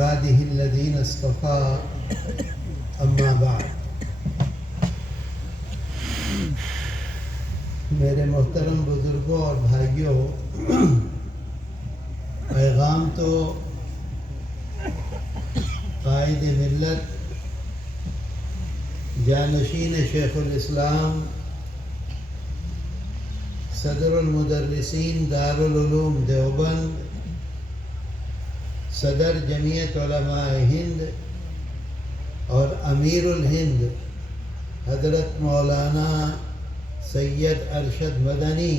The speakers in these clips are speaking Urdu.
عباده الذين اصطفى اما بعد. میرے محترم بزرگوں اور بھائیوں، پیغام تو قائد ملت جانشین شیخ الاسلام صدر المدرسین دارالعلوم دیوبند، صدر جمعیت علماء ہند اور امیر الہند حضرت مولانا سید ارشد مدنی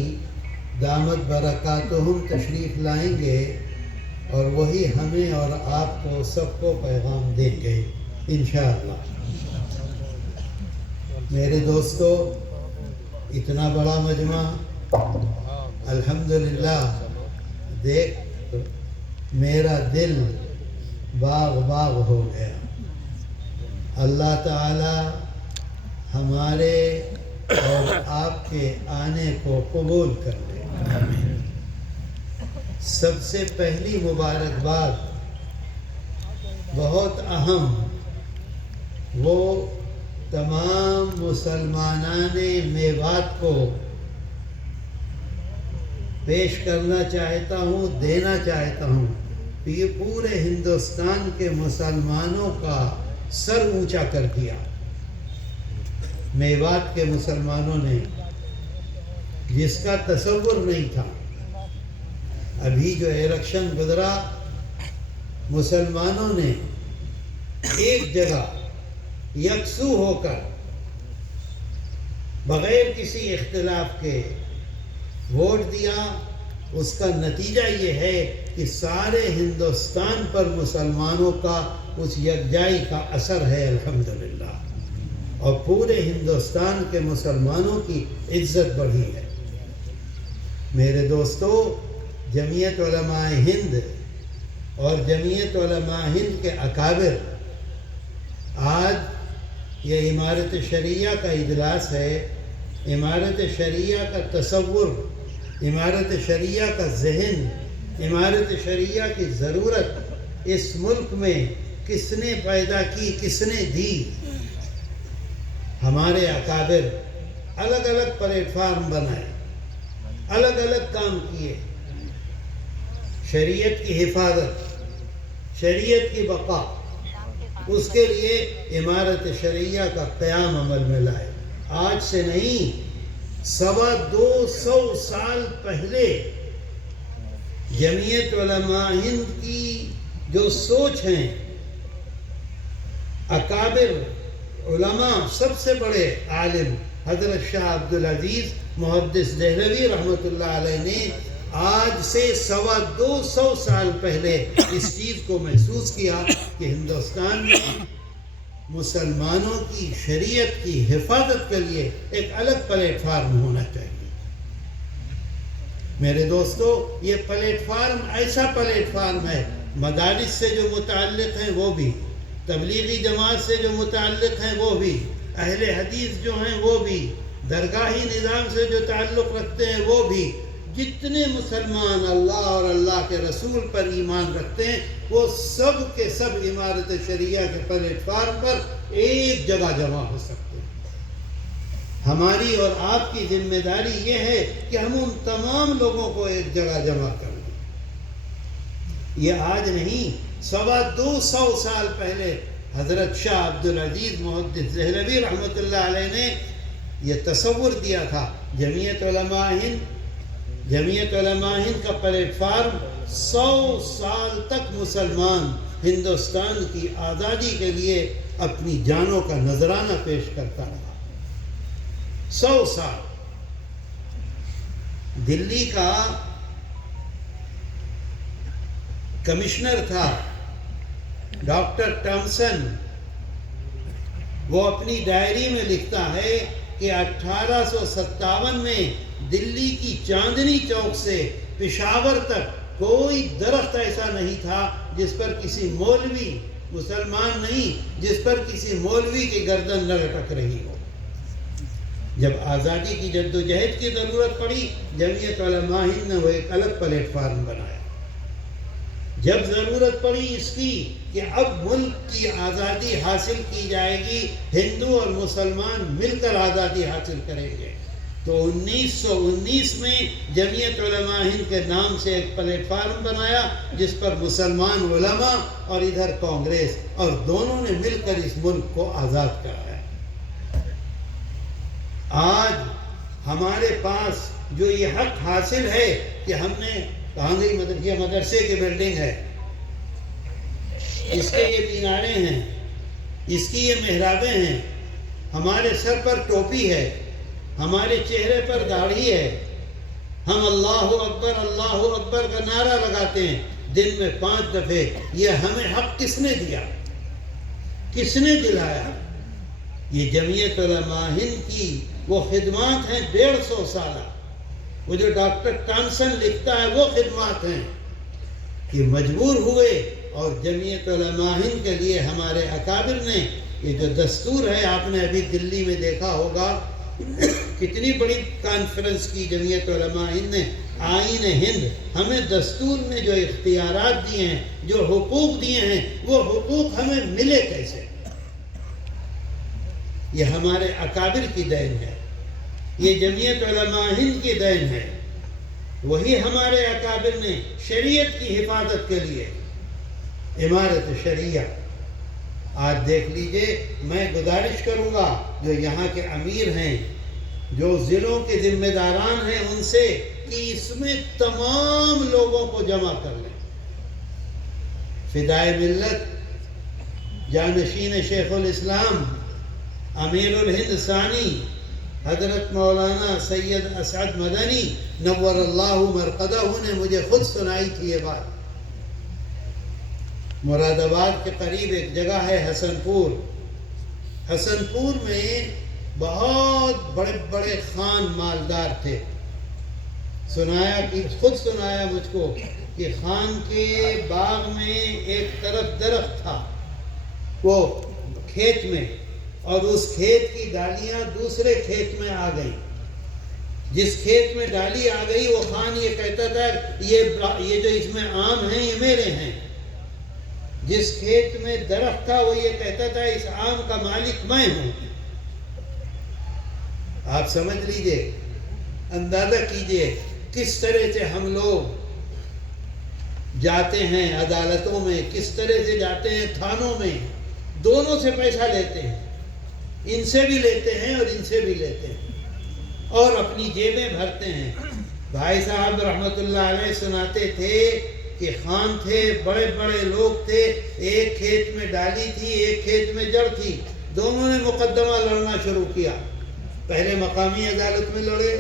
دامت برکاتہم تشریف لائیں گے اور وہی ہمیں اور آپ کو سب کو پیغام دیں گے انشاءاللہ. میرے دوستو، اتنا بڑا مجمع الحمدللہ دیکھ میرا دل باغ باغ ہو گیا. اللہ تعالی ہمارے اور آپ کے آنے کو قبول کر لے. سب سے پہلی مبارکباد بہت اہم وہ تمام مسلمانان میوات کو پیش کرنا چاہتا ہوں، دینا چاہتا ہوں. یہ پورے ہندوستان کے مسلمانوں کا سر اونچا کر دیا. میوات کے مسلمانوں نے، جس کا تصور نہیں تھا. ابھی جو الیکشن گزرا، مسلمانوں نے ایک جگہ یکسو ہو کر بغیر کسی اختلاف کے ووٹ دیا. اس کا نتیجہ یہ ہے کہ سارے ہندوستان پر مسلمانوں کا اس یکجائی کا اثر ہے الحمدللہ، اور پورے ہندوستان کے مسلمانوں کی عزت بڑھی ہے. میرے دوستو، جمعیت علماء ہند اور جمعیت علماء ہند کے اکابر، آج یہ امارت شریعہ کا اجلاس ہے. امارت شریعہ کا تصور، امارت شریعہ کا ذہن، امارت شریعہ کی ضرورت اس ملک میں کس نے پیدا کی، کس نے دی؟ ہمارے اکابر الگ الگ پلیٹ فارم بنائے، الگ الگ کام کیے. شریعت کی حفاظت، شریعت کی بقا، اس کے لیے امارت شریعہ کا قیام عمل میں لائے. آج سے نہیں، 250 سال پہلے جمعیت علماء ہند کی جو سوچ ہیں، اکابر علماء، سب سے بڑے عالم حضرت شاہ عبدالعزیز محدث دہلوی رحمۃ اللہ علیہ نے آج سے 250 سال پہلے اس چیز کو محسوس کیا کہ ہندوستان میں مسلمانوں کی شریعت کی حفاظت کے لیے ایک الگ پلیٹ فارم ہونا چاہیے. میرے دوستو، یہ پلیٹ فارم ایسا پلیٹ فارم ہے، مدارس سے جو متعلق ہیں وہ بھی، تبلیغی جماعت سے جو متعلق ہیں وہ بھی، اہل حدیث جو ہیں وہ بھی، درگاہی نظام سے جو تعلق رکھتے ہیں وہ بھی، جتنے مسلمان اللہ اور اللہ کے رسول پر ایمان رکھتے ہیں وہ سب کے سب امارت شریعہ کے پلیٹ فارم پر ایک جگہ جمع ہو سکتے ہیں. ہماری اور آپ کی ذمہ داری یہ ہے کہ ہم ان تمام لوگوں کو ایک جگہ جمع کر دیں. یہ آج نہیں، 250 سال پہلے حضرت شاہ عبدالعزیز محدث دہلوی رحمۃ اللہ علیہ نے یہ تصور دیا تھا. جمعیت علماء ہند کا پلیٹ فارم 100 سال تک مسلمان ہندوستان کی آزادی کے لیے اپنی جانوں کا نذرانہ پیش کرتا رہا. 100 سال. دلی کا کمشنر تھا ڈاکٹر ٹامسن. وہ اپنی ڈائری میں لکھتا ہے کہ 1857 میں دلی کی چاندنی چوک سے پشاور تک کوئی درخت ایسا نہیں تھا جس پر کسی مولوی، مسلمان نہیں، جس پر کسی مولوی کی گردن نہ لٹک رہی ہو. جب آزادی کی جدوجہد کی ضرورت پڑی، جمعیت علماء ہند نے وہ ایک الگ پلیٹ فارم بنایا. جب ضرورت پڑی اس کی کہ اب ملک کی آزادی حاصل کی جائے گی، ہندو اور مسلمان مل کر آزادی حاصل کریں گے، تو 1919 میں جمعیت علماء ہند کے نام سے ایک پلیٹ فارم بنایا جس پر مسلمان علماء اور ادھر کانگریس، اور دونوں نے مل کر اس ملک کو آزاد کرایا۔ آج ہمارے پاس جو یہ حق حاصل ہے کہ ہم نے کہاں گئی یہ مدرسے کی بلڈنگ ہے، اس کے یہ میناریں ہیں، اس کی یہ محرابیں ہیں، ہمارے سر پر ٹوپی ہے، ہمارے چہرے پر داڑھی ہے، ہم اللہ اکبر کا نعرہ لگاتے ہیں دن میں 5 دفعے۔ یہ ہمیں حق کس نے دیا؟ کس نے دلایا؟ یہ جمعیت علماء ہند کی وہ خدمات ہیں 150 سالہ، وہ جو ڈاکٹر ٹامسن لکھتا ہے وہ خدمات ہیں کہ مجبور ہوئے، اور جمعیت علماء ہند کے لیے ہمارے اکابر نے یہ جو دستور ہے، آپ نے ابھی دلی میں دیکھا ہوگا کتنی بڑی کانفرنس کی جمعیت علماء ہند نے، آئین ہند، ہمیں دستور میں جو اختیارات دیے ہیں، جو حقوق دیے ہیں، وہ حقوق ہمیں ملے کیسے؟ یہ ہمارے اکابر کی دین ہے، یہ جمعیت علماء ہند کی دین ہے۔ وہی ہمارے اکابر نے شریعت کی حفاظت کے لیے امارت شریعہ، آج دیکھ لیجئے، میں گزارش کروں گا جو یہاں کے امیر ہیں، جو ضلعوں کے ذمہ داران ہیں، ان سے کہ اس میں تمام لوگوں کو جمع کر لیں۔ فدائے ملت جانشین شیخ الاسلام امیر الہند ثانی حضرت مولانا سید اسعد مدنی نور اللہ مرقدہ نے مجھے خود سنائی تھی یہ بات۔ مراد آباد کے قریب ایک جگہ ہے حسن پور، حسن پور میں بہت بڑے بڑے خان مالدار تھے، خود سنایا مجھ کو کہ خان کے باغ میں ایک طرف درخت تھا وہ کھیت میں، اور اس کھیت کی ڈالیاں دوسرے کھیت میں آ گئیں، جس کھیت میں ڈالی آ گئی وہ خان یہ کہتا تھا یہ جو اس میں آم ہیں یہ میرے ہیں، جس کھیت میں درخت تھا وہ یہ کہتا تھا اس آم کا مالک میں ہوں۔ آپ سمجھ لیجئے، اندازہ کیجئے کس طرح سے ہم لوگ جاتے ہیں عدالتوں میں، کس طرح سے جاتے ہیں تھانوں میں، دونوں سے پیسہ لیتے ہیں، ان سے بھی لیتے ہیں اور ان سے بھی لیتے ہیں، اور اپنی جیبیں بھرتے ہیں۔ بھائی صاحب رحمت اللہ علیہ سناتے تھے کہ خان تھے، بڑے بڑے لوگ تھے، ایک کھیت میں ڈالی تھی، ایک کھیت میں جڑ تھی، دونوں نے مقدمہ لڑنا شروع کیا۔ پہلے مقامی عدالت میں لڑے،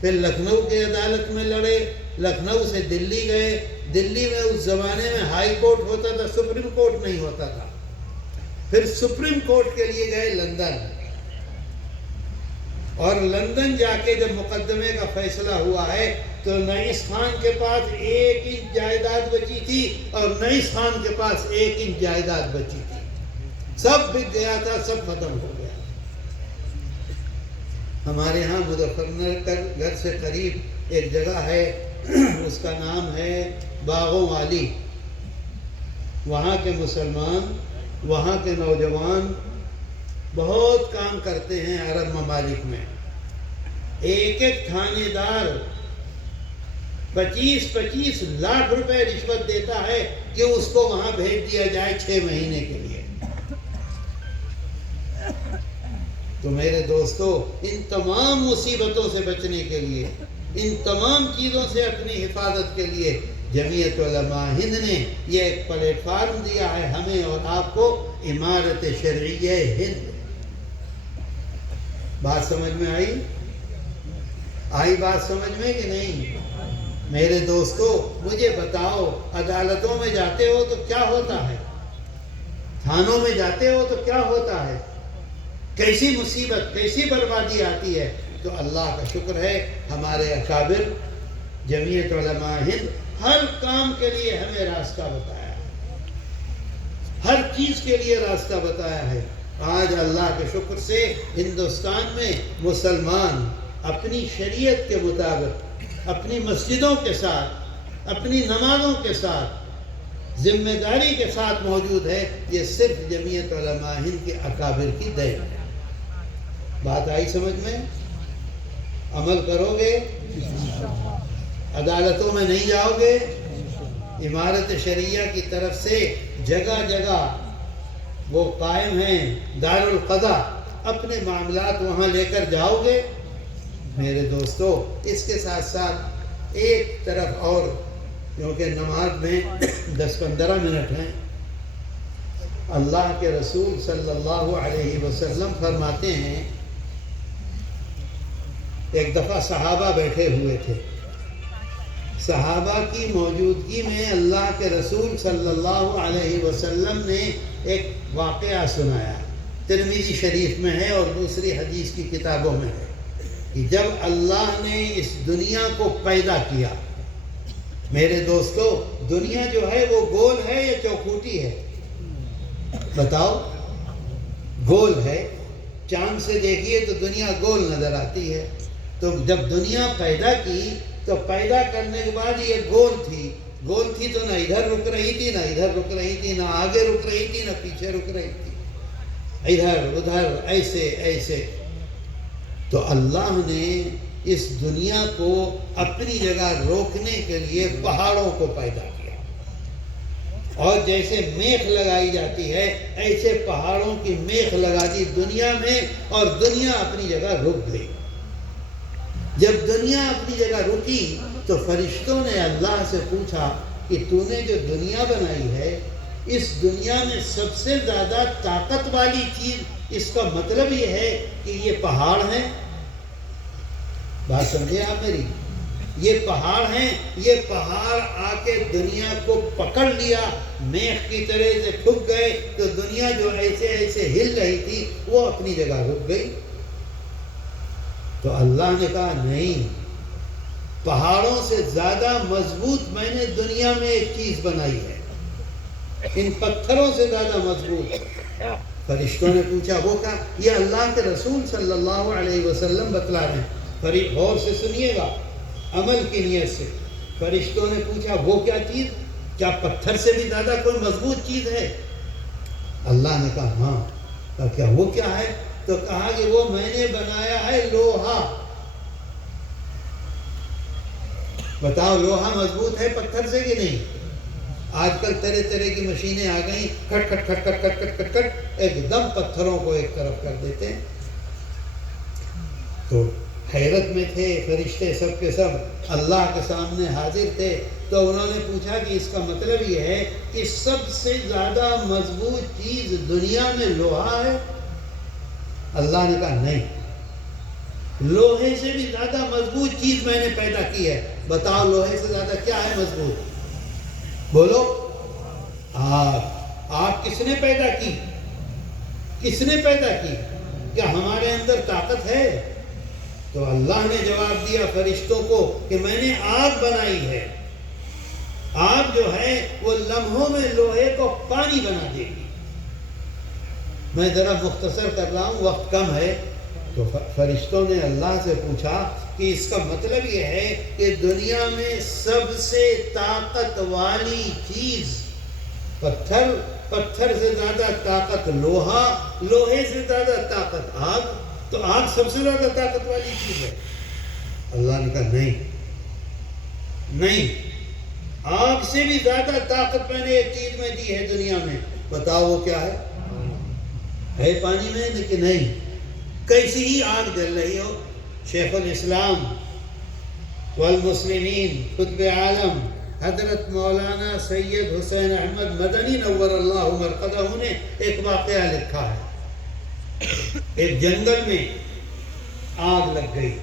پھر لکھنؤ کی عدالت میں لڑے، لکھنؤ سے دلی گئے، دلی میں اس زمانے میں ہائی کورٹ ہوتا تھا، سپریم کورٹ نہیں ہوتا تھا، پھر سپریم کورٹ کے لیے گئے لندن، اور لندن جا کے جب مقدمے کا فیصلہ ہوا ہے تو نئیس خان کے پاس 1 انچ جائیداد بچی تھی اور نئیس خان کے پاس 1 انچ جائیداد بچی تھی، سب بک گیا تھا، سب ختم ہو گیا۔ ہمارے ہاں مظفر نگر گھر سے قریب ایک جگہ ہے، اس کا نام ہے باغوں والی، وہاں کے مسلمان، وہاں کے نوجوان بہت کام کرتے ہیں عرب ممالک میں، ایک ایک تھانے دار 25-25 لاکھ روپے رشوت دیتا ہے کہ اس کو وہاں بھیج دیا جائے 6 مہینے کے لیے۔ تو میرے دوستو، ان تمام مصیبتوں سے بچنے کے لیے، ان تمام چیزوں سے اپنی حفاظت کے لیے جمعیت علماء ہند نے یہ ایک پلیٹ فارم دیا ہے ہمیں اور آپ کو، امارت شرعیہ ہند۔ بات سمجھ میں آئی بات سمجھ میں کہ نہیں؟ میرے دوستو مجھے بتاؤ، عدالتوں میں جاتے ہو تو کیا ہوتا ہے؟ تھانوں میں جاتے ہو تو کیا ہوتا ہے؟ کیسی مصیبت، کیسی بربادی آتی ہے؟ تو اللہ کا شکر ہے ہمارے اکابر جمعیت علماء ہند ہر کام کے لیے ہمیں راستہ بتایا ہے، ہر چیز کے لیے راستہ بتایا ہے۔ آج اللہ کے شکر سے ہندوستان میں مسلمان اپنی شریعت کے مطابق، اپنی مسجدوں کے ساتھ، اپنی نمازوں کے ساتھ ذمہ داری کے ساتھ موجود ہے، یہ صرف جمعیت علماء ہند کے اکابر کی دین ہے۔ بات آئی سمجھ میں؟ عمل کرو گے؟ عدالتوں میں نہیں جاؤ گے؟ امارت شریعہ کی طرف سے جگہ جگہ وہ قائم ہیں دارالقضاء، اپنے معاملات وہاں لے کر جاؤ گے؟ میرے دوستو، اس کے ساتھ ساتھ ایک طرف اور، کیونکہ نماز میں 10-15 منٹ ہیں، اللہ کے رسول صلی اللہ علیہ وسلم فرماتے ہیں، ایک دفعہ صحابہ بیٹھے ہوئے تھے، صحابہ کی موجودگی میں اللہ کے رسول صلی اللہ علیہ وسلم نے ایک واقعہ سنایا، ترمذی شریف میں ہے اور دوسری حدیث کی کتابوں میں ہے، کہ جب اللہ نے اس دنیا کو پیدا کیا، میرے دوستو دنیا جو ہے وہ گول ہے یا چوکھوٹی ہے؟ بتاؤ، گول ہے۔ چاند سے دیکھیے تو دنیا گول نظر آتی ہے، تو جب دنیا پیدا کی تو پیدا کرنے کے بعد یہ گول تھی تو نہ ادھر رک رہی تھی نہ ادھر رک رہی تھی، نہ آگے رک رہی تھی نہ پیچھے رک رہی تھی، ادھر ادھر ایسے ایسے۔ تو اللہ نے اس دنیا کو اپنی جگہ روکنے کے لیے پہاڑوں کو پیدا کیا، اور جیسے میخ لگائی جاتی ہے ایسے پہاڑوں کی میخ لگا دی دنیا میں، اور دنیا اپنی جگہ رک گئی۔ جب دنیا اپنی جگہ رکی تو فرشتوں نے اللہ سے پوچھا کہ تو نے جو دنیا بنائی ہے، اس دنیا میں سب سے زیادہ طاقت والی چیز، اس کا مطلب یہ ہے کہ یہ پہاڑ ہیں؟ بات سمجھے آپ میری؟ یہ پہاڑ ہیں، یہ پہاڑ آ کے دنیا کو پکڑ لیا، میخ کی طرح سے ٹھک گئے، تو دنیا جو ایسے ایسے ہل رہی تھی وہ اپنی جگہ رک گئی۔ تو اللہ نے کہا نہیں، پہاڑوں سے زیادہ مضبوط میں نے دنیا میں ایک چیز بنائی ہے، ان پتھروں سے زیادہ مضبوط۔ فرشتوں نے پوچھا وہ کیا؟ یہ اللہ کے رسول صلی اللہ علیہ وسلم بتلا رہے ہیں، غور سے سنیے گا، عمل کی نیت سے۔ فرشتوں نے پوچھا وہ کیا چیز؟ کیا پتھر سے بھی زیادہ کوئی مضبوط چیز ہے؟ اللہ نے کہا ہاں۔ کہا کیا وہ کیا ہے؟ تو کہا کہ وہ میں نے بنایا ہے لوہا۔ بتاؤ لوہا مضبوط ہے پتھر سے کہ نہیں؟ آج کل طرح طرح کی مشینیں آ گئیں، کٹ کٹ کٹ کٹ کٹ کٹ کٹ کٹ ایک دم پتھروں کو ایک طرف کر دیتے ہیں۔ تو حیرت میں تھے فرشتے، سب کے سب اللہ کے سامنے حاضر تھے، تو انہوں نے پوچھا کہ اس کا مطلب یہ ہے کہ سب سے زیادہ مضبوط چیز دنیا میں لوہا ہے؟ اللہ نے کہا نہیں، لوہے سے بھی زیادہ مضبوط چیز میں نے پیدا کی ہے۔ بتاؤ لوہے سے زیادہ کیا ہے مضبوط؟ بولو۔ آگ۔ آگ کس نے پیدا کی؟ کس نے پیدا کی؟ کیا ہمارے اندر طاقت ہے؟ تو اللہ نے جواب دیا فرشتوں کو کہ میں نے آگ بنائی ہے، آگ جو ہے وہ لمحوں میں لوہے کو پانی بنا دے گی۔ میں ذرا مختصر کر رہا ہوں، وقت کم ہے۔ تو فرشتوں نے اللہ سے پوچھا کہ اس کا مطلب یہ ہے کہ دنیا میں سب سے طاقت والی چیز پتھر، پتھر سے زیادہ طاقت لوہا، لوہے سے زیادہ طاقت آگ، تو آگ سب سے زیادہ طاقت والی چیز ہے؟ اللہ نے کہا نہیں، نہیں، آگ سے بھی زیادہ طاقت میں نے ایک چیز میں دی ہے دنیا میں۔ بتاؤ وہ کیا ہے؟ ہے پانی میں؟ لیکن نہیں، کیسی ہی آگ جل رہی ہو۔ شیخ الاسلام والمسلمین قطب عالم حضرت مولانا سید حسین احمد مدنی نور اللہ مرقدہ نے ایک واقعہ لکھا ہے۔ ایک جنگل میں آگ لگ گئی،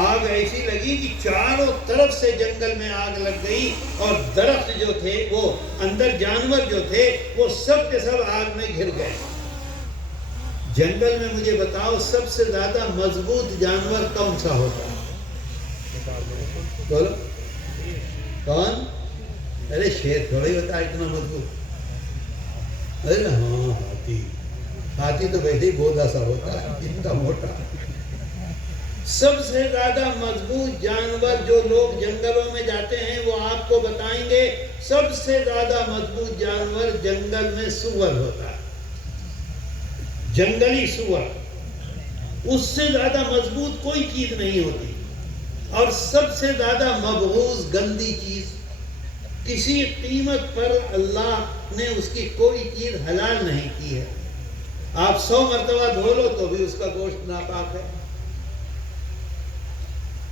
آگ ایسی لگی کہ چاروں طرف سے جنگل میں آگ لگ گئی، اور درخت جو تھے، وہ اندر جانور جو تھے، وہ سب کے سب آگ میں گھر گئے۔ جنگل میں مجھے بتاؤ سب سے زیادہ مضبوط جانور کون سا ہوتا ہے؟ بولو کون؟ ارے شیر تھوڑی ہوتا ہے اتنا مضبوط۔ ارے ہاں ہاتھی، ہاتھی تو ویسے ہی بودا سا ہوتا ہے، اتنا موٹا۔ سب سے زیادہ مضبوط جانور جو لوگ جنگلوں میں جاتے ہیں وہ آپ کو بتائیں گے سب سے زیادہ مضبوط جانور جنگل میں سور ہوتا ہے، جنگلی سور، اس سے زیادہ مضبوط کوئی چیز نہیں ہوتی، اور سب سے زیادہ مبغوض گندی چیز، کسی قیمت پر اللہ نے اس کی کوئی چیز حلال نہیں کی ہے، آپ 100 مرتبہ دھو لو تو بھی اس کا گوشت ناپاک ہے۔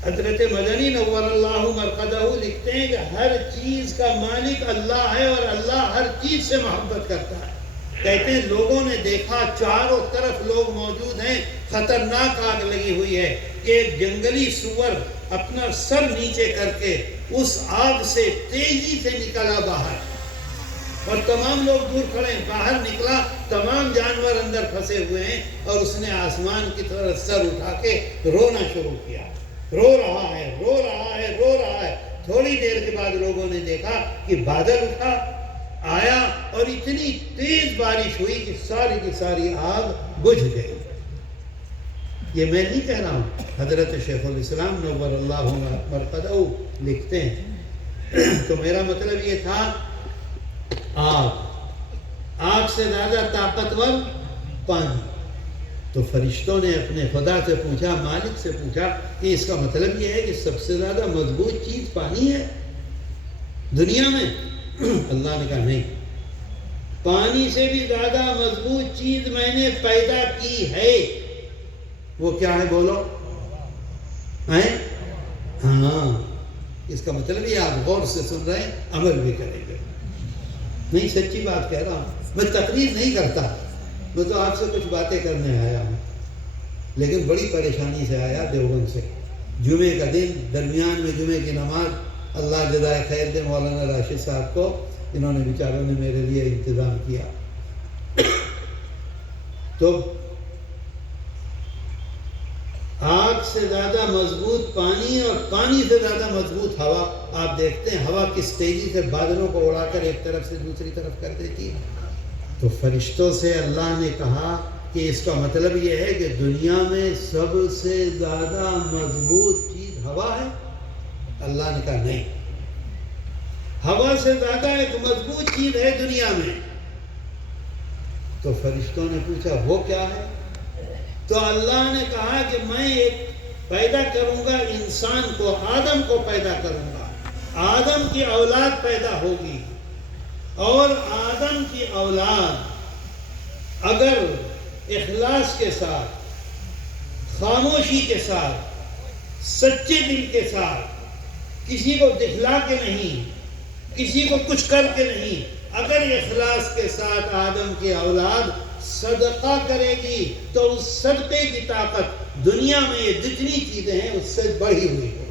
حضرت مدنی نور اللہ مرقدہ لکھتے ہیں کہ ہر چیز کا مالک اللہ ہے اور اللہ ہر چیز سے محبت کرتا ہے۔ کہتے ہیں لوگوں نے دیکھا چاروں طرف لوگ موجود ہیں، خطرناک آگ لگی ہوئی ہے کہ ایک جنگلی سور اپنا سر نیچے کر کے اس آگ سے تیزی سے نکلا باہر، اور تمام لوگ دور کھڑے ہیں، باہر نکلا، تمام جانور اندر پھنسے ہوئے ہیں، اور اس نے آسمان کی طرف سر اٹھا کے رونا شروع کیا، رو رہا ہے، رو رہا ہے، رو رہا ہے۔ تھوڑی دیر کے بعد لوگوں نے دیکھا کہ بادل اٹھا آیا اور اتنی تیز بارش ہوئی کہ ساری کی ساری آگ بجھ گئی۔ یہ میں نہیں کہہ رہا ہوں، حضرت شیخ الاسلام نور اللہ مرقدہ لکھتے ہیں۔ تو میرا مطلب یہ تھا، آگ سے زیادہ طاقتور پانی۔ تو فرشتوں نے اپنے خدا سے پوچھا، مالک سے پوچھا کہ اس کا مطلب یہ ہے کہ سب سے زیادہ مضبوط چیز پانی ہے دنیا میں؟ اللہ نے کہا نہیں، پانی سے بھی زیادہ مضبوط چیز میں نے پیدا کی ہے۔ وہ کیا ہے بولو؟ ہاں، اس کا مطلب یہ آپ غور سے سن رہے ہیں، عمل بھی کریں گے۔ نہیں، سچی بات کہہ رہا ہوں، میں تقریر نہیں کرتا، میں تو آپ سے کچھ باتیں کرنے آیا ہوں، لیکن بڑی پریشانی سے آیا دیوبند سے۔ جمعے کا دن، درمیان میں جمعے کی نماز، اللہ جزائے خیر دے مولانا راشد صاحب کو، انہوں نے بیچاروں نے میرے لیے انتظام کیا۔ تو آگ سے زیادہ مضبوط پانی اور پانی سے زیادہ مضبوط ہوا۔ آپ دیکھتے ہیں ہوا کس تیزی سے بادلوں کو اڑا کر ایک طرف سے دوسری طرف کر دیتی ہے۔ تو فرشتوں سے اللہ نے کہا کہ اس کا مطلب یہ ہے کہ دنیا میں سب سے زیادہ مضبوط چیز ہوا ہے؟ اللہ نے کہا نہیں، ہوا سے زیادہ ایک مضبوط چیز ہے دنیا میں۔ تو فرشتوں نے پوچھا وہ کیا ہے؟ تو اللہ نے کہا کہ میں ایک پیدا کروں گا، انسان کو، آدم کو پیدا کروں گا، آدم کی اولاد پیدا ہوگی، اور آدم کی اولاد اگر اخلاص کے ساتھ، خاموشی کے ساتھ، سچے دل کے ساتھ، کسی کو دکھلا کے نہیں، کسی کو کچھ کر کے نہیں، اگر اخلاص کے ساتھ آدم کی اولاد صدقہ کرے گی تو اس صدقے کی طاقت دنیا میں یہ جتنی چیزیں ہیں اس سے بڑھی ہوئی ہو۔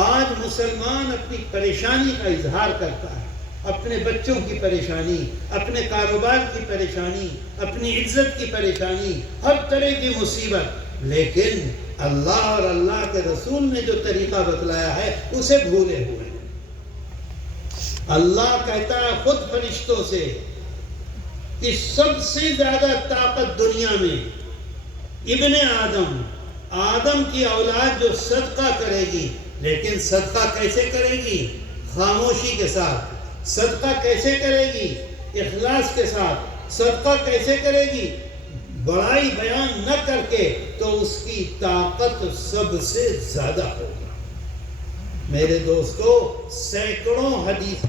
آج مسلمان اپنی پریشانی کا اظہار کرتا ہے، اپنے بچوں کی پریشانی، اپنے کاروبار کی پریشانی، اپنی عزت کی پریشانی، ہر طرح کی مصیبت، لیکن اللہ اور اللہ کے رسول نے جو طریقہ بتلایا ہے اسے بھولے ہوئے ہیں۔ اللہ کہتا ہے خود فرشتوں سے کہ سب سے زیادہ طاقت دنیا میں ابن آدم، آدم کی اولاد جو صدقہ کرے گی، لیکن صدقہ کیسے کرے گی؟ خاموشی کے ساتھ۔ صدقہ کیسے کرے گی؟ اخلاص کے ساتھ۔ صدقہ کیسے کرے گی؟ بڑائی بیان نہ کر کے، تو اس کی طاقت سب سے زیادہ ہوگی۔ میرے دوستو، سینکڑوں حدیث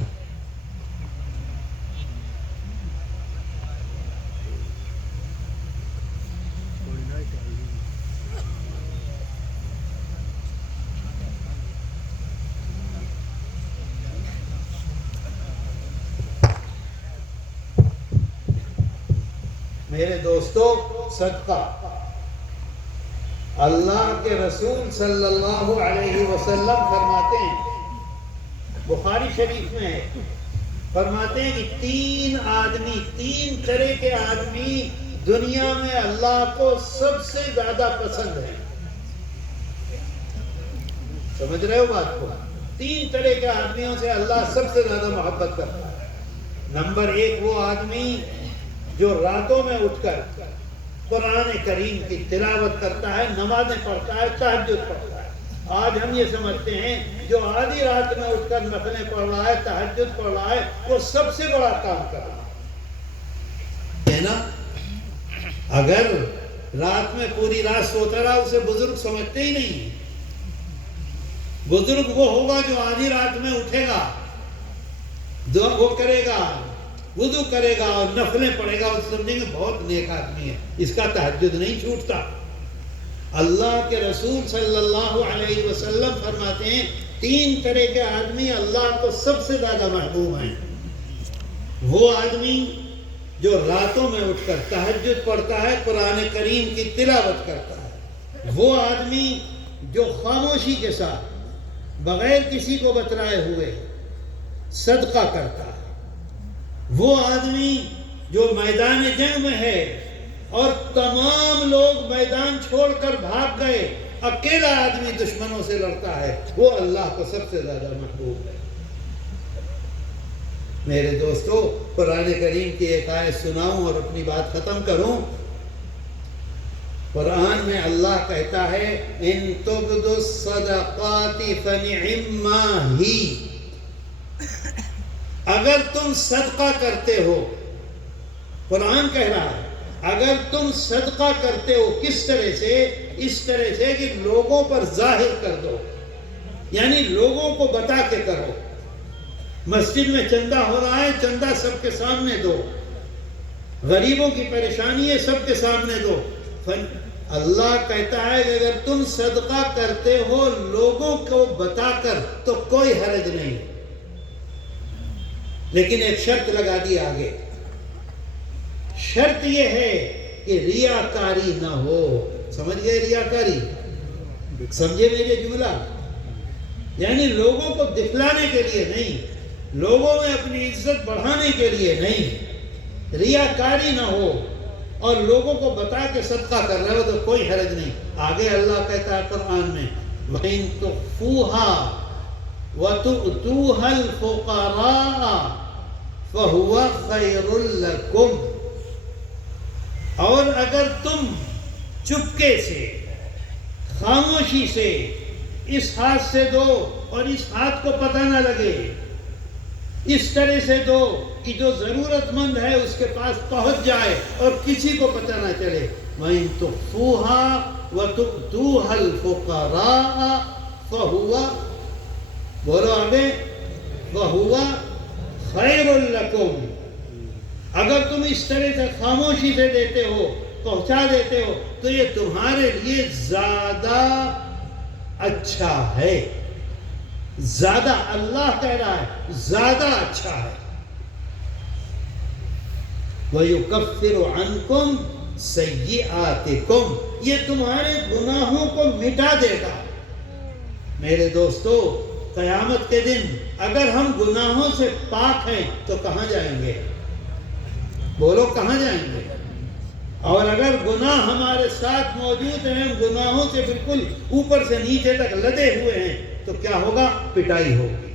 میرے دوستو، صدقہ اللہ کے رسول صلی اللہ علیہ وسلم فرماتے ہیں، بخاری شریف میں ہے، فرماتے ہیں کہ تین طرح کے آدمی دنیا میں اللہ کو سب سے زیادہ پسند ہے۔ سمجھ رہے ہو بات کو؟ 3 طرح کے آدمیوں سے اللہ سب سے زیادہ محبت کرتا ہے۔ نمبر 1 وہ آدمی جو راتوں میں اٹھ کر قرآن کریم کی تلاوت کرتا ہے، نمازیں پڑھتا ہے، تہجد پڑھتا ہے، آج ہم یہ سمجھتے ہیں جو آدھی رات میں اٹھ کر نفلیں پڑھ رہا ہے، تہجد پڑھ رہا ہے، وہ سب سے بڑا کام کر رہا ہے نا۔ اگر رات میں پوری رات سوتا رہا اسے بزرگ سمجھتے ہی نہیں۔ بزرگ وہ ہوگا جو آدھی رات میں اٹھے گا، دعا وہ کرے گا، وضو کرے گا اور نفلیں پڑھے گا، اس سمجھیں گے بہت نیک آدمی ہے، اس کا تہجد نہیں چھوٹتا۔ اللہ کے رسول صلی اللہ علیہ وسلم فرماتے ہیں 3 طرح کے آدمی اللہ کو سب سے زیادہ محبوب ہیں۔ وہ آدمی جو راتوں میں اٹھ کر تہجد پڑھتا ہے، قرآن کریم کی تلاوت کرتا ہے۔ وہ آدمی جو خاموشی کے ساتھ بغیر کسی کو بتلائے ہوئے صدقہ کرتا ہے۔ وہ آدمی جو میدان جنگ میں ہے اور تمام لوگ میدان چھوڑ کر بھاگ گئے، اکیلا آدمی دشمنوں سے لڑتا ہے، وہ اللہ کو سب سے زیادہ محبوب ہے۔ میرے دوستو، قرآن کریم کی ایک آیت سناؤں اور اپنی بات ختم کروں۔ قرآن میں اللہ کہتا ہے ان تبدوا الصدقات فنعما ہی، اگر تم صدقہ کرتے ہو، قرآن کہہ رہا ہے اگر تم صدقہ کرتے ہو، کس طرح سے؟ اس طرح سے کہ لوگوں پر ظاہر کر دو، یعنی لوگوں کو بتا کے کرو۔ مسجد میں چندہ ہو رہا ہے، چندہ سب کے سامنے دو، غریبوں کی پریشانی ہے سب کے سامنے دو۔ اللہ کہتا ہے کہ اگر تم صدقہ کرتے ہو لوگوں کو بتا کر تو کوئی حرج نہیں، لیکن ایک شرط لگا دی آگے۔ شرط یہ ہے کہ ریاکاری نہ ہو۔ سمجھ گئے ریاکاری؟ سمجھے میرے جملہ؟ یعنی لوگوں کو دکھلانے کے لیے نہیں، لوگوں میں اپنی عزت بڑھانے کے لیے نہیں، ریاکاری نہ ہو اور لوگوں کو بتا کے صدقہ کر رہے ہو تو کوئی حرج نہیں۔ آگے اللہ کہتا ہے قرآن میں وَإِن تُخْفُوهَا وَتُؤْتُوهَا الْفُقَرَاءَ فَهُوَ خَيْرٌ لَكُمْ، اور اگر تم چپکے سے، خاموشی سے اس ہاتھ سے دو اور اس ہاتھ کو پتہ نہ لگے، اس طرح سے دو کہ جو ضرورت مند ہے اس کے پاس پہنچ جائے اور کسی کو پتہ نہ چلے۔ وَإِن تُخْفُوهَا وَتُؤْتُوهَا الْفُقَرَاءَ فَهُوَ، بولو آگے، فَهُوَ خَيْرٌ لَكُمْ، اگر تم اس طرح سے خاموشی سے دیتے ہو، پہنچا دیتے ہو تو یہ تمہارے لیے زیادہ اچھا ہے۔ زیادہ، اللہ کہہ رہا ہے زیادہ اچھا ہے۔ وَيُكَفِّرُ عَنْكُمْ سَيِّئَاتِكُمْ، یہ تمہارے گناہوں کو مٹا دے گا۔ میرے دوستو، قیامت کے دن اگر ہم گناہوں سے پاک ہیں تو کہاں جائیں گے؟ بولو کہاں جائیں گے؟ اور اگر گناہ ہمارے ساتھ موجود ہیں، ہم گناہوں سے بالکل اوپر سے نیچے تک لدے ہوئے ہیں تو کیا ہوگا؟ پٹائی ہوگی۔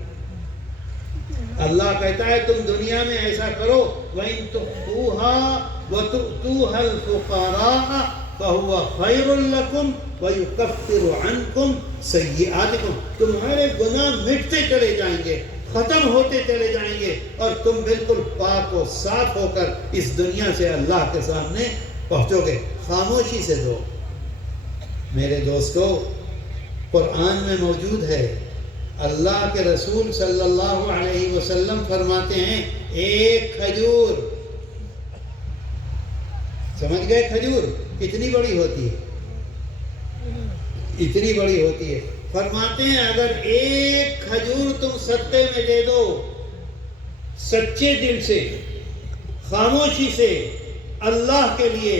اللہ کہتا ہے تم دنیا میں ایسا کرو وَإِن تُخْفُوهَا وَتُؤْتُوهَا الْفُقَرَاءَ فَهُوَ خَيْرٌ لَكُمْ وَيُكَفِّرُ عَنْكُمْ سَيِّئَاتِكُمْ، تمہارے گناہ مٹتے چلے جائیں گے، ختم ہوتے چلے جائیں گے اور تم بالکل پاک و صاف ہو کر اس دنیا سے اللہ کے سامنے پہنچو گے۔ خاموشی سے دو۔ میرے دوستو، قرآن میں موجود ہے، اللہ کے رسول صلی اللہ علیہ وسلم فرماتے ہیں ایک کھجور، سمجھ گئے کھجور کتنی بڑی ہوتی ہے؟ اتنی بڑی ہوتی ہے۔ فرماتے ہیں اگر ایک کھجور تم صدقے میں دے دو، سچے دل سے، خاموشی سے، اللہ کے لیے،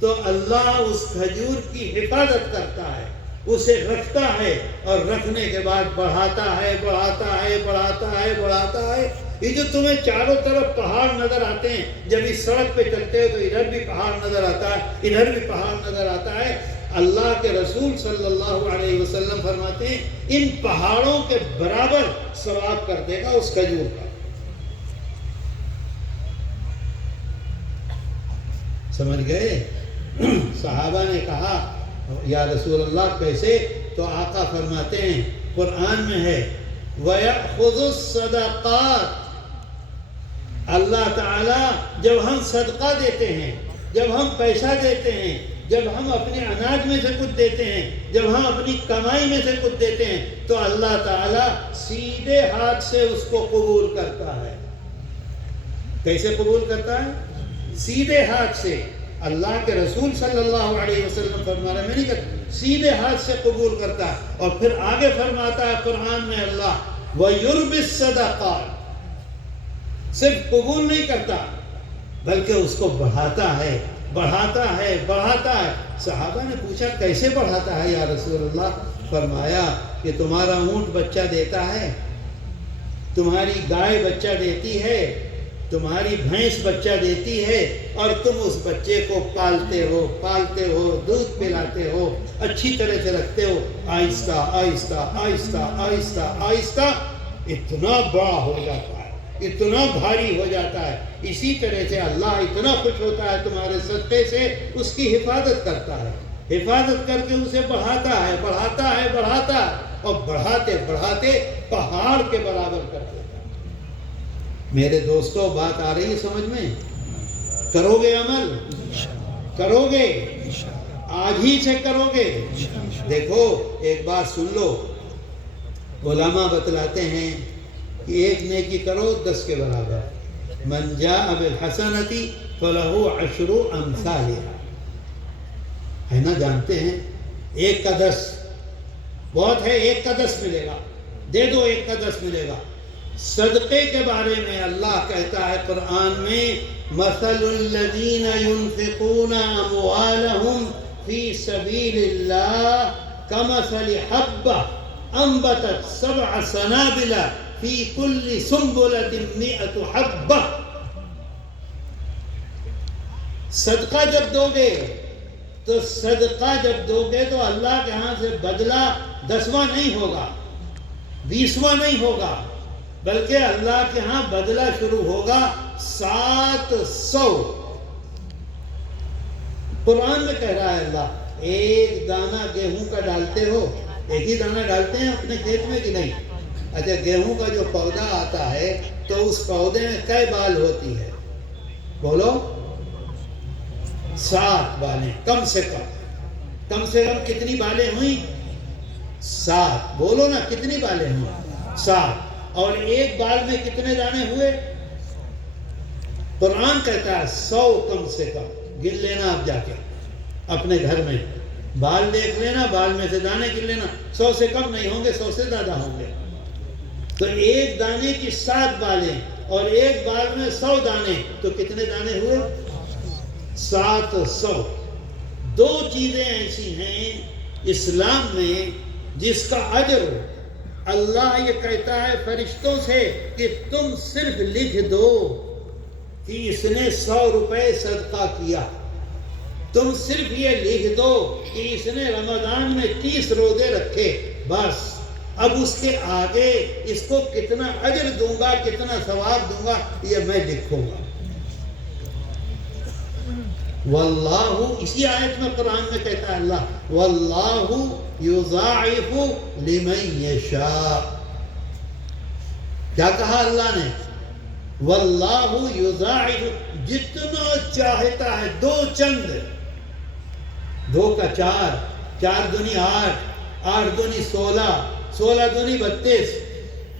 تو اللہ اس کھجور کی حفاظت کرتا ہے، اسے رکھتا ہے اور رکھنے کے بعد بڑھاتا ہے، بڑھاتا ہے، بڑھاتا ہے، بڑھاتا ہے۔ یہ جو تمہیں چاروں طرف پہاڑ نظر آتے ہیں، جب اس سڑک پہ چلتے ہو تو ادھر بھی پہاڑ نظر آتا ہے، ادھر بھی پہاڑ نظر آتا ہے، اللہ کے رسول صلی اللہ علیہ وسلم فرماتے ہیں ان پہاڑوں کے برابر ثواب کر دے گا اس کھجور کا۔ سمجھ گئے؟ صحابہ نے کہا یا رسول اللہ کیسے؟ تو آقا فرماتے ہیں قرآن میں ہے وَيَأْخُذُ الصَّدَقَاتِ، اللہ تعالیٰ جب ہم صدقہ دیتے ہیں، جب ہم پیسہ دیتے ہیں، جب ہم اپنے اناج میں سے کچھ دیتے ہیں، جب ہم اپنی کمائی میں سے کچھ دیتے ہیں، تو اللہ تعالیٰ سیدھے ہاتھ سے اس کو قبول کرتا ہے۔ کیسے قبول کرتا ہے؟ سیدھے ہاتھ سے۔ اللہ کے رسول صلی اللہ علیہ وسلم فرما رہے ہیں، میں نہیں کہتا، سیدھے ہاتھ سے قبول کرتا ہے۔ اور پھر آگے فرماتا ہے قرآن میں اللہ وَيُرْبِ الصَّدَقَاتِ، صرف قبول نہیں کرتا بلکہ اس کو بڑھاتا ہے، بڑھاتا ہے، بڑھاتا ہے۔ صحابہ نے پوچھا کیسے بڑھاتا ہے یا رسول اللہ؟ فرمایا کہ تمہارا اونٹ بچہ دیتا ہے، تمہاری گائے بچہ دیتی ہے، تمہاری بھینس بچہ دیتی ہے، اور تم اس بچے کو پالتے ہو، پالتے ہو، دودھ پلاتے ہو، اچھی طرح سے رکھتے ہو، آہستہ آہستہ آہستہ آہستہ آہستہ اتنا بڑا ہو جاتا ہے، اتنا بھاری ہو جاتا ہے۔ اسی طرح سے اللہ اتنا خوش ہوتا ہے تمہارے صدقے سے، اس کی حفاظت کرتا ہے، حفاظت کر کے اسے بڑھاتا ہے، بڑھاتا ہے، بڑھاتا ہے، اور بڑھاتے بڑھاتے پہاڑ کے برابر کر دیتا ہے۔ میرے دوستو، بات آ رہی ہے سمجھ میں؟ کرو گے عمل؟ کرو گے؟ آج ہی سے کرو گے؟ دیکھو ایک بات سن لو، علماء بتلاتے ہیں کہ ایک نیکی کرو 10 کے برابر، من جاء بالحسنۃ فلہ 10 امثالھا، ہے نا؟ جانتے ہیں 1 کا 10 بہت ہے، 1 کا 10 ملے گا، دے دو 1 کا 10 ملے گا۔ صدقے کے بارے میں اللہ کہتا ہے قرآن میں مثل الذین ينفقون اموالهم فی سبیل اللہ کمثل حبۃ انبتت 7 سنابل فی کل سنبلۃ 100 حبۃ۔ صدقہ جب دو گے تو اللہ کے ہاں سے بدلہ 10واں نہیں ہوگا، 20واں نہیں ہوگا، بلکہ اللہ کے ہاں بدلہ شروع ہوگا 700۔ قرآن میں کہہ رہا ہے اللہ، ایک دانہ گیہوں کا ڈالتے ہو، ایک ہی دانہ ڈالتے ہیں اپنے کھیت میں کہ نہیں؟ اچھا، گیہوں کا جو پودا آتا ہے تو اس پودے میں کئی بال ہوتی ہے؟ بولو، 7 بالیں کم سے کم کتنی بالیں ہوئی؟ 7۔ بولو نا، کتنی بالیں ہوئی؟ 7۔ اور ایک بال میں کتنے دانے ہوئے؟ قرآن کہتا ہے 100 کم سے کم۔ گن لینا آپ جا کے اپنے گھر میں، بال دیکھ لینا، بال میں سے دانے گن لینا، 100 سے کم نہیں ہوں گے، 100 سے زیادہ ہوں گے۔ تو ایک دانے کی 7 بالیں اور ایک بال میں 100 دانے، تو کتنے دانے ہوئے؟ 700۔ 2 چیزیں ایسی ہیں اسلام میں جس کا اجر اللہ یہ کہتا ہے فرشتوں سے کہ تم صرف لکھ دو کہ اس نے 100 روپے صدقہ کیا، تم صرف یہ لکھ دو کہ اس نے رمضان میں 30 روزے رکھے، بس۔ اب اس کے آگے اس کو کتنا اجر دوں گا، کتنا ثواب دوں گا، یہ میں لکھوں گا۔ واللہ، اسی آیت میں قرآن میں کہتا ہے اللہ واللہ یضاعف لمن یشاء۔ کیا کہا اللہ نے؟ واللہ یضاعف، جتنا چاہتا ہے، 2 چند، 2 کا 4، 4 دونی 8، 8 دونی 16، 16 دونی 32،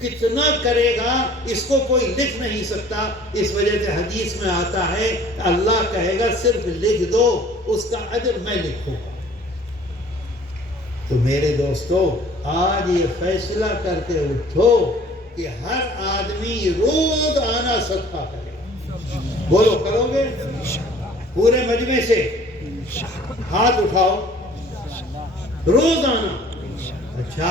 کتنا کرے گا اس کو کوئی لکھ نہیں سکتا۔ اس وجہ سے حدیث میں آتا ہے اللہ کہے گا صرف لکھ دو، اس کا اجر میں لکھوں گا۔ تو میرے دوستو، آج یہ فیصلہ کر کے اٹھو کہ ہر آدمی روز آنا صدقہ کرے۔ بولو، کرو گے؟ پورے مجمع سے ہاتھ اٹھاؤ، روز آنا۔ اچھا،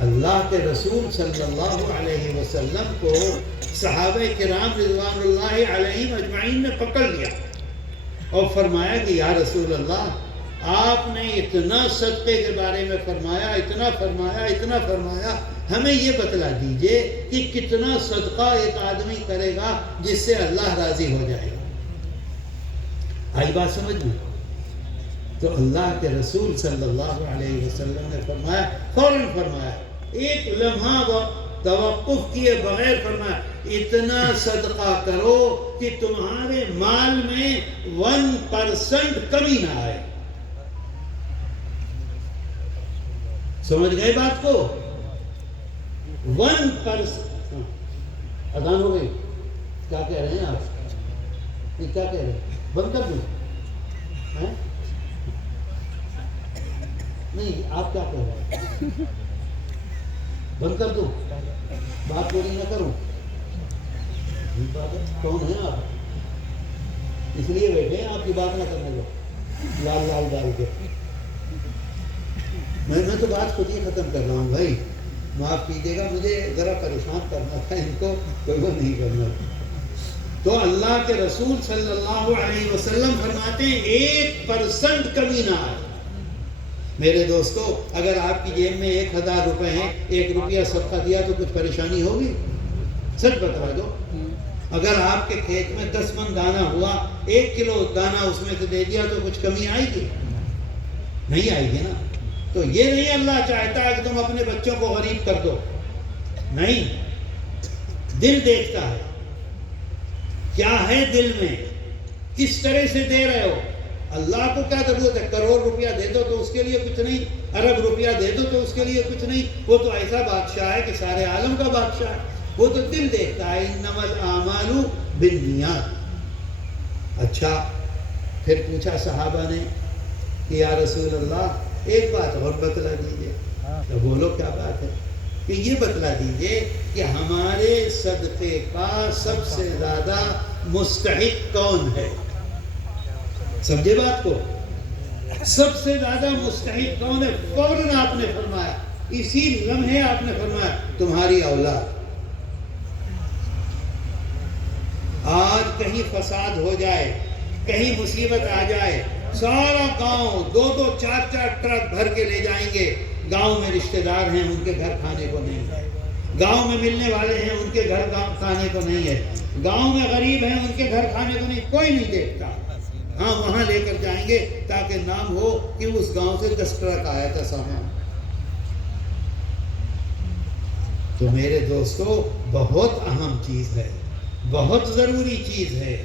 اللہ کے رسول صلی اللہ علیہ وسلم کو صحابہ کرام رضوان اللہ علیہم اجمعین نے پکڑ لیا اور فرمایا کہ یا رسول اللہ، آپ نے اتنا صدقے کے بارے میں فرمایا، اتنا فرمایا، اتنا فرمایا، ہمیں یہ بتلا دیجئے کہ کتنا صدقہ ایک آدمی کرے گا جس سے اللہ راضی ہو جائے گا۔ آئی بات سمجھ میں؟ تو اللہ کے رسول صلی اللہ علیہ وسلم نے فرمایا، فوراً فرمایا، ایک لمحہ توقف کیے بغیر فرمایا، اتنا صدقہ کرو کہ تمہارے مال میں 1% کمی نہ آئے۔ سمجھ گئے بات کو؟ 1%۔ اذان ہو گئی؟ کیا کہہ رہے ہیں آپ؟ یہ کیا کہہ رہے ہیں؟ بند کر دوں؟ نہیں، آپ کیا کہہ رہے ہیں؟ بند کر دوں؟ بات پوری نہ کروں؟ کون ہیں آپ؟ اس لیے بیٹھے ہیں آپ کی بات نہ کرنے کو لال لال ڈال کے۔ میں تو بات خود ہی ختم کر رہا ہوں بھائی، معاف کیجیے گا، مجھے ذرا پریشان کرنا تھا ان کو، کوئی وہ نہیں کرنا۔ تو اللہ کے رسول صلی اللہ علیہ وسلم فرماتے ہیں 1% کمی نہ آئے۔ میرے دوستو، اگر آپ کی جیب میں 1000 روپے ہیں، 1 روپیہ صدقہ دیا تو کچھ پریشانی ہوگی؟ سچ بتا دو۔ اگر آپ کے کھیت میں 10 من دانہ ہوا، 1 کلو دانہ اس میں سے دے دیا تو کچھ کمی آئے گی؟ نہیں آئے گی نا۔ تو یہ نہیں اللہ چاہتا ہے کہ تم اپنے بچوں کو غریب کر دو، نہیں، دل دیکھتا ہے کیا ہے دل میں، کس طرح سے دے رہے ہو۔ اللہ کو کیا ضرورت ہے؟ کروڑ روپیہ دے دو تو اس کے لیے کچھ نہیں، ارب روپیہ دے دو تو اس کے لیے کچھ نہیں، وہ تو ایسا بادشاہ ہے کہ سارے عالم کا بادشاہ ہے، وہ تو دل دیکھتا ہے۔ انما الاعمال بالنیات۔ اچھا، پھر پوچھا صحابہ نے کہ یا رسول اللہ ایک بات اور بتلا دیجئے۔ تو بولو کیا بات ہے؟ کہ یہ بتلا دیجئے کہ ہمارے صدقے کا سب سے زیادہ مستحق کون ہے؟ سمجھے بات کو؟ سب سے زیادہ مستحق کون ہے؟ فوراً آپ نے فرمایا، اسی لمحے آپ نے فرمایا، تمہاری اولاد۔ آج کہیں فساد ہو جائے، کہیں مصیبت آ جائے، سارا گاؤں 2-2 4-4 ٹرک بھر کے لے جائیں گے۔ گاؤں میں رشتہ دار ہیں، ان کے گھر کھانے کو نہیں ہے، گاؤں میں ملنے والے ہیں، ان کے گھر کھانے کو نہیں ہے، گاؤں میں غریب ہیں، ان کے گھر کھانے کو نہیں، کوئی نہیں دیکھتا۔ ہاں، وہاں لے کر جائیں گے تاکہ نام ہو کہ اس گاؤں سے 10 ٹرک آیا تھا سامان۔ تو میرے دوستو، بہت اہم چیز ہے، بہت ضروری چیز ہے۔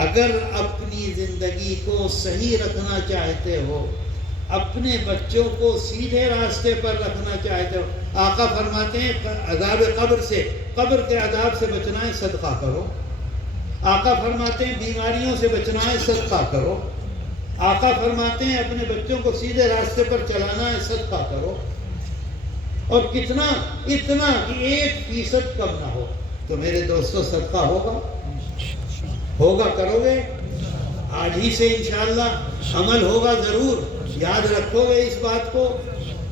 اگر اپنی زندگی کو صحیح رکھنا چاہتے ہو، اپنے بچوں کو سیدھے راستے پر رکھنا چاہتے ہو، آقا فرماتے ہیں عذاب قبر سے، قبر کے عذاب سے بچنا ہے، صدقہ کرو۔ آقا فرماتے ہیں بیماریوں سے بچنا ہے، صدقہ کرو۔ آقا فرماتے ہیں اپنے بچوں کو سیدھے راستے پر چلانا ہے، صدقہ کرو۔ اور کتنا؟ اتنا کہ 1% کم نہ ہو۔ تو میرے دوستو، صدقہ ہوگا، کرو گے آج ہی سے انشاءاللہ، عمل ہوگا ضرور، یاد رکھو گے اس بات کو۔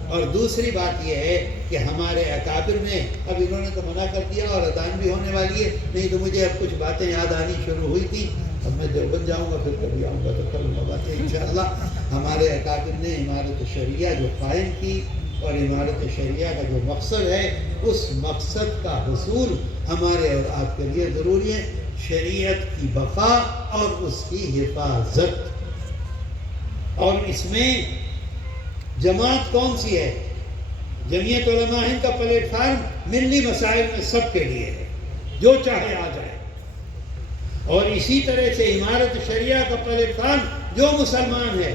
اور دوسری بات یہ ہے کہ ہمارے اکابر نے، اب انہوں نے تو منع کر دیا اور اذان بھی ہونے والی ہے، نہیں تو مجھے اب کچھ باتیں یاد آنی شروع ہوئی تھی، اب میں دیوبند جاؤں گا، پھر کبھی آؤں گا تو کروں گا باتیں انشاءاللہ۔ ہمارے اکابر نے عمارت شریعہ جو قائم کی، اور عمارت شریعہ کا جو مقصد ہے، اس مقصد کا حصول ہمارے اور آپ کے لیے ضروری ہے، شریعت کی بقا اور اس کی حفاظت۔ اور اس میں جماعت کون سی ہے؟ جمعیت علماء ہند کا پلیٹ فارم ملی مسائل میں سب کے لیے ہے، جو چاہے آ جائے۔ اور اسی طرح سے عمارت شریعہ کا پلیٹ فارم جو مسلمان ہے،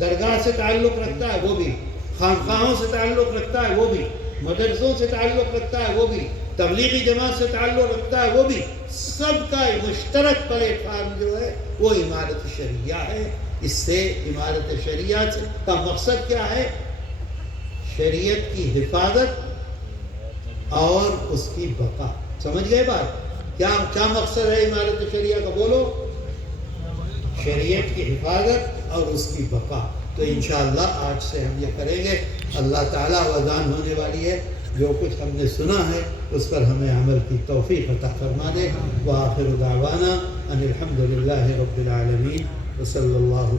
درگاہ سے تعلق رکھتا ہے وہ بھی، خانقاہوں سے تعلق رکھتا ہے وہ بھی، مدرسوں سے تعلق رکھتا ہے وہ بھی، تبلیغی جماعت سے تعلق رکھتا ہے وہ بھی، سب کا مشترک پلیٹ فارم جو ہے وہ عمارت شریعہ ہے۔ اس سے عمارت شریعہ کا مقصد کیا ہے؟ شریعت کی حفاظت اور اس کی بقا۔ سمجھ گئے بات؟ کیا مقصد ہے عمارت شریعہ کا؟ بولو۔ شریعت کی حفاظت اور اس کی بقا۔ تو انشاءاللہ آج سے ہم یہ کریں گے۔ اللہ تعالیٰ اذان ہونے والی ہے، جو کچھ ہم نے سنا ہے اس پر ہمیں عمل کی توفیق عطا فرما دے۔ وآخر دعوانا ان الحمدللہ رب العالمین وصلی اللہ